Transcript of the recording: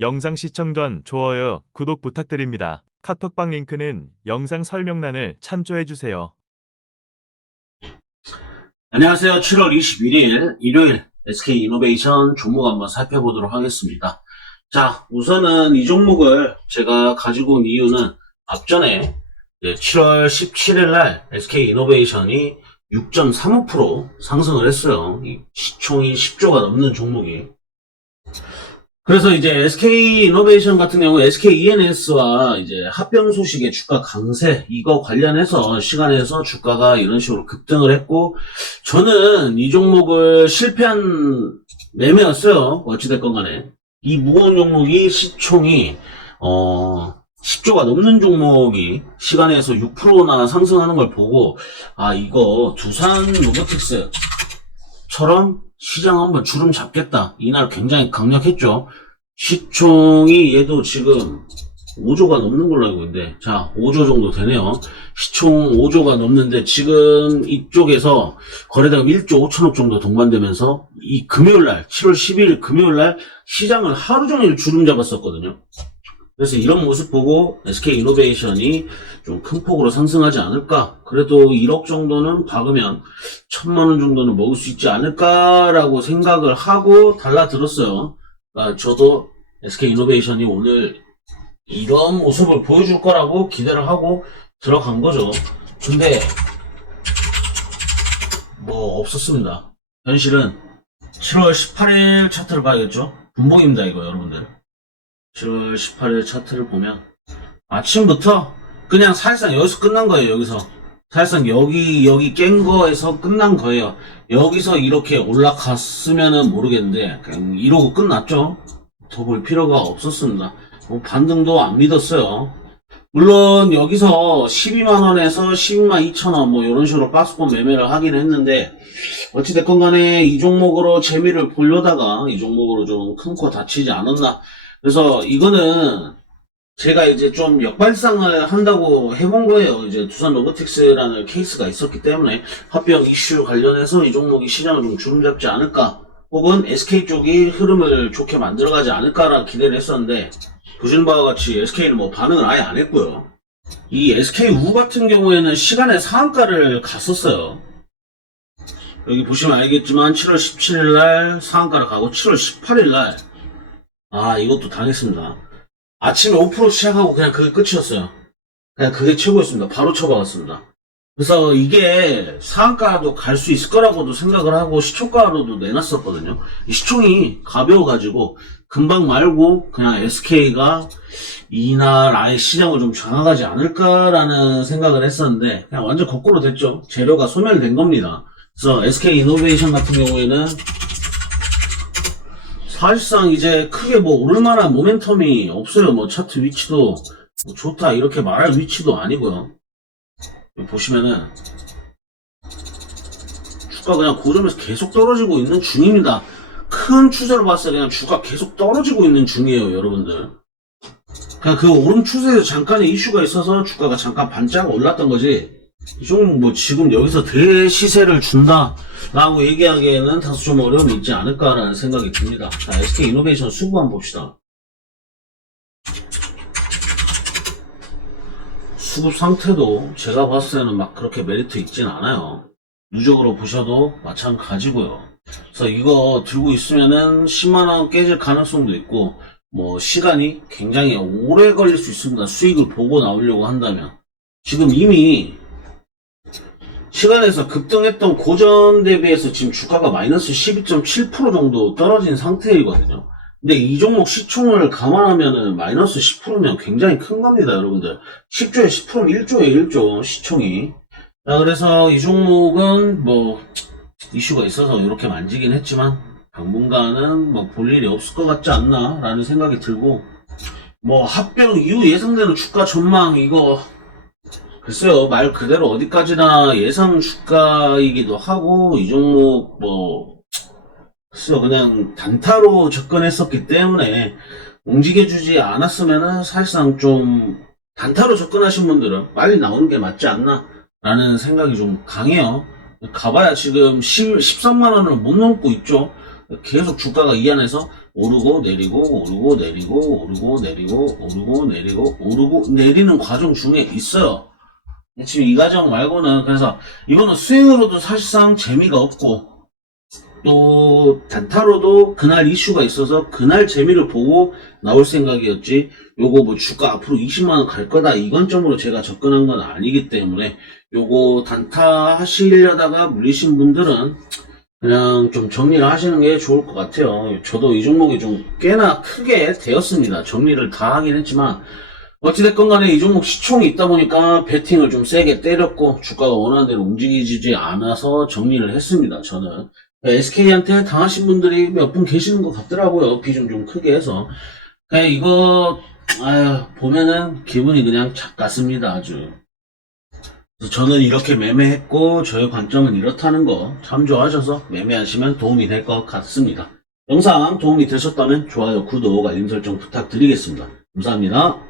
영상 시청 전 좋아요, 구독 부탁드립니다. 카톡방 링크는 영상 설명란을 참조해주세요. 안녕하세요. 7월 21일 일요일 SK 이노베이션 종목 한번 살펴보도록 하겠습니다. 자, 우선은 이 종목을 제가 가지고 온 이유는 앞전에 이제 7월 17일 날 SK 이노베이션이 6.35% 상승을 했어요. 이 시총이 10조가 넘는 종목이. 그래서 이제 SK 이노베이션 같은 경우 SK ENS와 이제 합병 소식의 주가 강세 이거 관련해서 시간에서 주가가 이런 식으로 급등을 했고 저는 이 종목을 실패한 매매였어요. 어찌됐건 간에. 이 무거운 종목이 시총이, 어, 10조가 넘는 종목이 시간에서 6%나 상승하는 걸 보고, 아, 이거 두산 로보틱스처럼 시장 한번 주름 잡겠다. 이날 굉장히 강력했죠. 시총이 얘도 지금 5조가 넘는 걸로 알고 있는데, 자, 5조 정도 되네요. 시총 5조가 넘는데, 지금 이쪽에서 거래대가 1조 5천억 정도 동반되면서, 이 금요일날, 7월 10일 금요일날 시장을 하루 종일 주름 잡았었거든요. 그래서 이런 모습 보고 SK 이노베이션이 좀 큰 폭으로 상승하지 않을까? 그래도 1억 정도는 박으면 천만 원 정도는 먹을 수 있지 않을까라고 생각을 하고 달라들었어요. 그러니까 저도 SK 이노베이션이 오늘 이런 모습을 보여줄 거라고 기대를 하고 들어간 거죠. 근데 뭐 없었습니다. 현실은 7월 18일 차트를 봐야겠죠? 분봉입니다, 이거 여러분들. 7월 18일 차트를 보면 아침부터 그냥 사실상 여기서 끝난 거예요, 여기서. 사실상 여기, 여기 깬 거에서 끝난 거예요. 여기서 이렇게 올라갔으면은 모르겠는데, 그냥 이러고 끝났죠? 더 볼 필요가 없었습니다. 뭐 반등도 안 믿었어요. 물론 여기서 12만원에서 12만 2천원 뭐 이런 식으로 박스권 매매를 하긴 했는데 어찌됐건 간에 이 종목으로 재미를 보려다가 이 종목으로 좀 큰 코 다치지 않았나 그래서 이거는 제가 이제 좀 역발상을 한다고 해본 거예요. 이제 두산 로보틱스라는 케이스가 있었기 때문에 합병 이슈 관련해서 이 종목이 시장을 좀 주름 잡지 않을까 혹은 SK 쪽이 흐름을 좋게 만들어가지 않을까라는 기대를 했었는데 보시는 바와 같이 SK는 뭐 반응을 아예 안 했고요. 이 SK 우 같은 경우에는 시간의 상한가를 갔었어요. 여기 보시면 알겠지만 7월 17일 날 상한가를 가고 7월 18일 날 아, 이것도 당했습니다. 아침에 5% 시작하고 그냥 그게 끝이었어요. 그냥 그게 최고였습니다. 바로 쳐박았습니다. 그래서 이게 상한가도 갈 수 있을 거라고도 생각을 하고 시초가로도 내놨었거든요. 이 시총이 가벼워가지고 금방 말고 그냥 SK가 이날 아예 시장을 좀 장악하지 않을까라는 생각을 했었는데 그냥 완전 거꾸로 됐죠. 재료가 소멸된 겁니다. 그래서 SK 이노베이션 같은 경우에는 사실상 이제 크게 뭐 오를 만한 모멘텀이 없어요. 뭐 차트 위치도 뭐 좋다 이렇게 말할 위치도 아니고요. 보시면은 주가 그냥 고점에서 계속 떨어지고 있는 중입니다. 큰 추세로 봤을 때 그냥 주가 계속 떨어지고 있는 중이에요, 여러분들. 그냥 그 오름 추세에서 잠깐의 이슈가 있어서 주가가 잠깐 반짝 올랐던 거지. 이 종목 뭐 지금 여기서 대시세를 준다라고 얘기하기에는 다소 좀 어려움이 있지 않을까라는 생각이 듭니다. 자, SK 이노베이션 수급 한번 봅시다. 수급 상태도 제가 봤을 때는 막 그렇게 메리트 있진 않아요. 누적으로 보셔도 마찬가지고요. 그래서 이거 들고 있으면은 10만원 깨질 가능성도 있고, 뭐, 시간이 굉장히 오래 걸릴 수 있습니다. 수익을 보고 나오려고 한다면. 지금 이미 시간에서 급등했던 고전 대비해서 지금 주가가 마이너스 12.7% 정도 떨어진 상태이거든요. 근데 이 종목 시총을 감안하면은 마이너스 10%면 굉장히 큰 겁니다, 여러분들. 10조에 10%면 1조에 1조, 시총이. 자, 그래서 이 종목은 뭐, 이슈가 있어서 이렇게 만지긴 했지만, 당분간은 뭐 볼 일이 없을 것 같지 않나, 라는 생각이 들고, 뭐, 합병 이후 예상되는 주가 전망, 이거, 글쎄요, 말 그대로 어디까지나 예상 주가이기도 하고, 이 종목, 뭐, 글쎄요, 그냥 단타로 접근했었기 때문에, 움직여주지 않았으면은 사실상 좀, 단타로 접근하신 분들은 빨리 나오는 게 맞지 않나, 라는 생각이 좀 강해요. 가봐야 지금 10, 13만원을 못 넘고 있죠. 계속 주가가 이 안에서 오르고 내리고 오르고 내리고 오르고 내리고 오르고 내리고 오르고 내리는 과정 중에 있어요. 지금 이 과정 말고는 그래서 이거는 스윙으로도 사실상 재미가 없고 또 단타로도 그날 이슈가 있어서 그날 재미를 보고 나올 생각이었지 요거 뭐 주가 앞으로 20만원 갈 거다 이건점으로 제가 접근한 건 아니기 때문에 요거 단타 하시려다가 물리신 분들은 그냥 좀 정리를 하시는 게 좋을 것 같아요. 저도 이 종목이 좀 꽤나 크게 되었습니다. 정리를 다 하긴 했지만 어찌됐건 간에 이 종목 시총이 있다 보니까 베팅을 좀 세게 때렸고 주가가 원하는 대로 움직이지 않아서 정리를 했습니다. 저는 SK한테 당하신 분들이 몇 분 계시는 것 같더라고요. 비중 좀 크게 해서 그냥 이거 아유 보면은 기분이 그냥 착 같습니다. 아주 저는 이렇게 매매했고 저의 관점은 이렇다는 거 참조하셔서 매매하시면 도움이 될 것 같습니다. 영상 도움이 되셨다면 좋아요, 구독, 알림 설정 부탁드리겠습니다. 감사합니다.